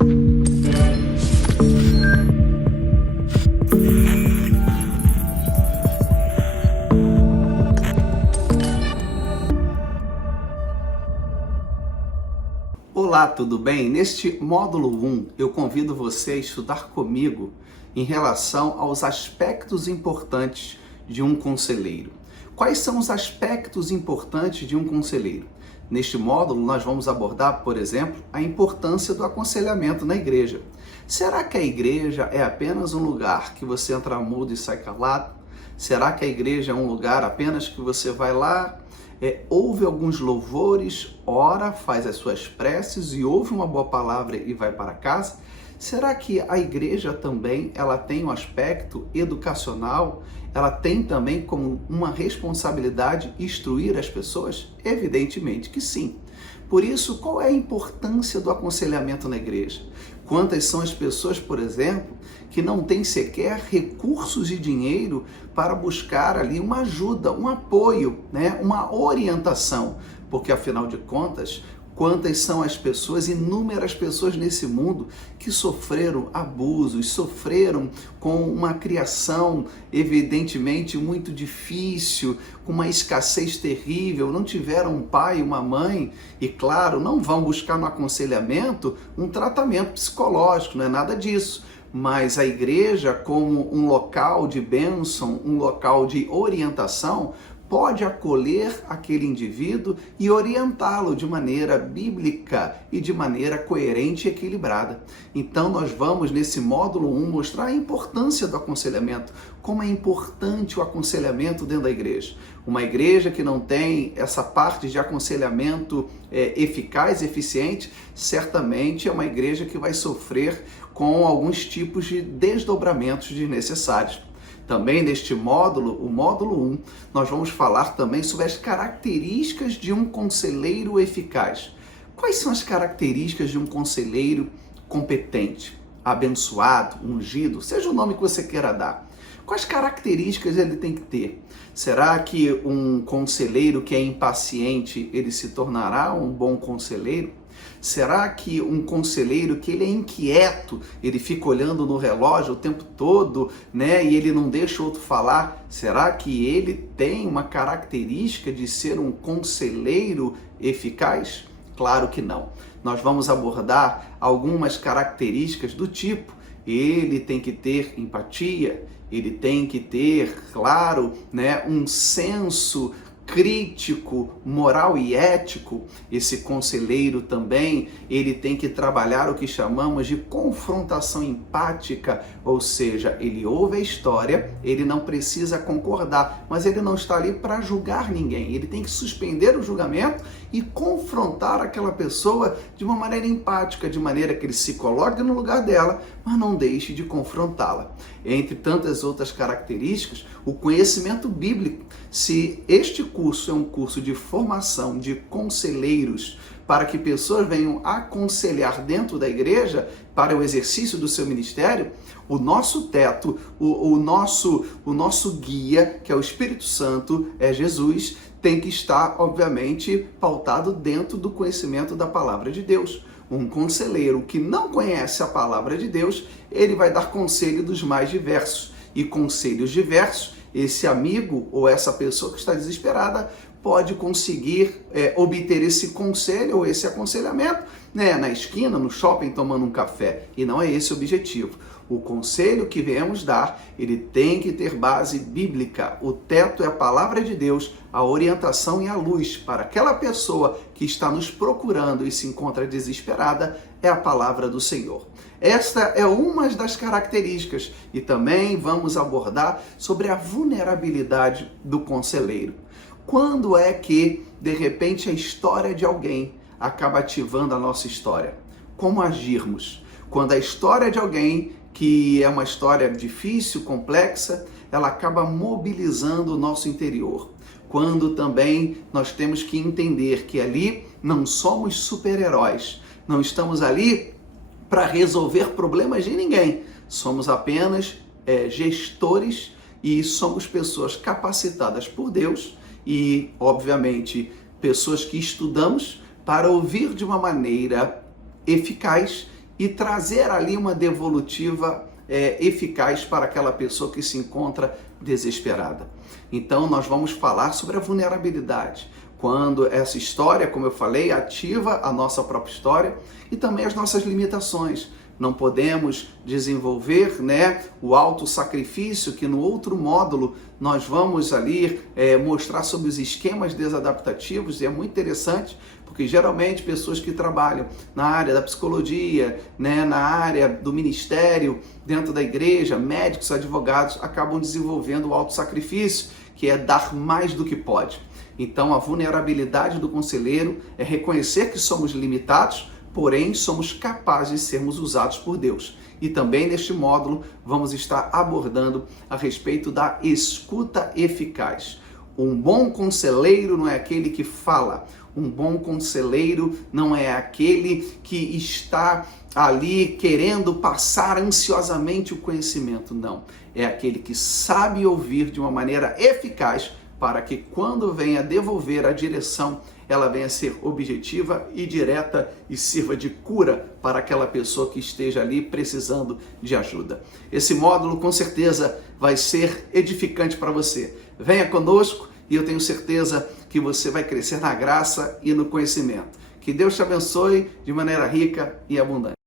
Olá, tudo bem? Neste módulo 1, eu convido você a estudar comigo em relação aos aspectos importantes de um conselheiro. Quais são os aspectos importantes de um conselheiro? Neste módulo, nós vamos abordar, por exemplo, a importância do aconselhamento na igreja. Será que a igreja é apenas um lugar que você entra mudo e sai calado? Será que a igreja é um lugar apenas que você vai lá, ouve alguns louvores, ora, faz as suas preces e ouve uma boa palavra e vai para casa? Será que a igreja também ela tem um aspecto educacional? Ela tem também como uma responsabilidade instruir as pessoas? Evidentemente que sim. Por isso, qual é a importância do aconselhamento na igreja? Quantas são as pessoas, por exemplo, que não têm sequer recursos e dinheiro para buscar ali uma ajuda, um apoio, uma orientação? Porque, afinal de contas, quantas são as pessoas, inúmeras pessoas nesse mundo que sofreram abusos, sofreram com uma criação evidentemente muito difícil, com uma escassez terrível, não tiveram um pai, uma mãe e, claro, não vão buscar no aconselhamento um tratamento psicológico, não é nada disso. Mas a igreja, como um local de bênção, um local de orientação, pode acolher aquele indivíduo e orientá-lo de maneira bíblica e de maneira coerente e equilibrada. Então nós vamos nesse módulo 1 mostrar a importância do aconselhamento, como é importante o aconselhamento dentro da igreja. Uma igreja que não tem essa parte de aconselhamento eficaz, eficiente, certamente é uma igreja que vai sofrer com alguns tipos de desdobramentos desnecessários. Também neste módulo, o módulo 1, nós vamos falar também sobre as características de um conselheiro eficaz. Quais são as características de um conselheiro competente, abençoado, ungido, seja o nome que você queira dar? Quais características ele tem que ter? Será que um conselheiro que é impaciente, ele se tornará um bom conselheiro? Será que um conselheiro que ele é inquieto, ele fica olhando no relógio o tempo todo, e ele não deixa o outro falar, será que ele tem uma característica de ser um conselheiro eficaz? Claro que não. Nós vamos abordar algumas características do tipo: ele tem que ter empatia, ele tem que ter, claro, um senso crítico, moral e ético. Esse conselheiro também, ele tem que trabalhar o que chamamos de confrontação empática, ou seja, ele ouve a história, ele não precisa concordar, mas ele não está ali para julgar ninguém, ele tem que suspender o julgamento e confrontar aquela pessoa de uma maneira empática, de maneira que ele se coloque no lugar dela, mas não deixe de confrontá-la. Entre tantas outras características, o conhecimento bíblico. Se este curso é um curso de formação de conselheiros para que pessoas venham aconselhar dentro da igreja para o exercício do seu ministério, o nosso teto, o nosso guia, que é o Espírito Santo, é Jesus, tem que estar, obviamente, pautado dentro do conhecimento da palavra de Deus. Um conselheiro que não conhece a palavra de Deus, ele vai dar conselho dos mais diversos. E conselhos diversos, esse amigo ou essa pessoa que está desesperada pode conseguir obter esse conselho ou esse aconselhamento na esquina, no shopping, tomando um café. E não é esse o objetivo. O conselho que viemos dar, ele tem que ter base bíblica. O teto é a palavra de Deus, a orientação e a luz para aquela pessoa que está nos procurando e se encontra desesperada, é a palavra do Senhor. Esta é uma das características e também vamos abordar sobre a vulnerabilidade do conselheiro. Quando é que, de repente, a história de alguém acaba ativando a nossa história? Como agirmos? Quando a história de alguém, que é uma história difícil, complexa, ela acaba mobilizando o nosso interior. Quando também nós temos que entender que ali não somos super-heróis, não estamos ali para resolver problemas de ninguém. Somos apenas gestores e somos pessoas capacitadas por Deus e, obviamente, pessoas que estudamos para ouvir de uma maneira eficaz e trazer ali uma devolutiva eficaz para aquela pessoa que se encontra desesperada. Então nós vamos falar sobre a vulnerabilidade, quando essa história, como eu falei, ativa a nossa própria história e também as nossas limitações. Não podemos desenvolver, o autossacrifício, que no outro módulo nós vamos ali mostrar sobre os esquemas desadaptativos, e é muito interessante, porque geralmente pessoas que trabalham na área da psicologia, na área do ministério, dentro da igreja, médicos, advogados, acabam desenvolvendo o autossacrifício, que é dar mais do que pode. Então a vulnerabilidade do conselheiro é reconhecer que somos limitados, porém somos capazes de sermos usados por Deus. E também neste módulo vamos estar abordando a respeito da escuta eficaz. Um bom conselheiro não é aquele que fala, um bom conselheiro não é aquele que está ali querendo passar ansiosamente o conhecimento, não. É aquele que sabe ouvir de uma maneira eficaz para que quando venha devolver a direção, ela venha ser objetiva e direta e sirva de cura para aquela pessoa que esteja ali precisando de ajuda. Esse módulo com certeza vai ser edificante para você. Venha conosco e eu tenho certeza que você vai crescer na graça e no conhecimento. Que Deus te abençoe de maneira rica e abundante.